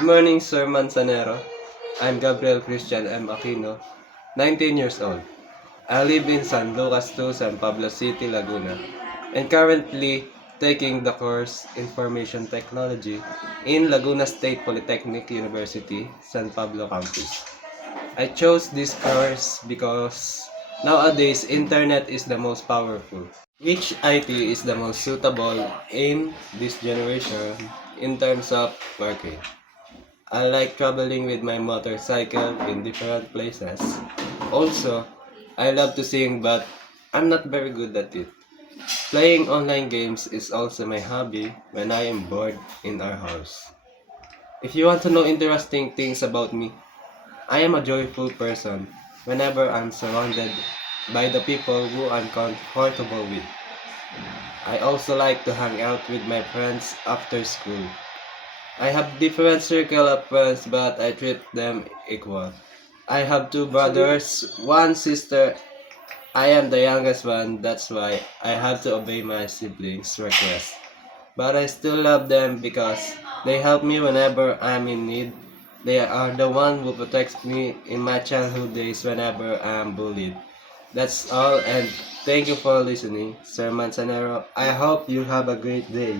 Good morning, Sir Manzanero. I'm Gabriel Christian M. Aquino, 19 years old. I live in San Lucas 2, San Pablo City, Laguna, and currently taking the course Information Technology in Laguna State Polytechnic University, San Pablo campus. I chose this course because nowadays internet is the most powerful. Which IT is the most suitable in this generation in terms of working? I like traveling with my motorcycle in different places. Also, I love to sing but I'm not very good at it. Playing online games is also my hobby when I am bored in our house. If you want to know interesting things about me, I am a joyful person whenever I'm surrounded by the people who I'm comfortable with. I also like to hang out with my friends after school. I have different circle of friends but I treat them equal. I have two brothers, one sister. I am the youngest one, that's why I have to obey my siblings' request. But I still love them because they help me whenever I'm in need. They are the one who protects me in my childhood days whenever I am bullied. That's all and thank you for listening, Sir Manzanero. I hope you have a great day.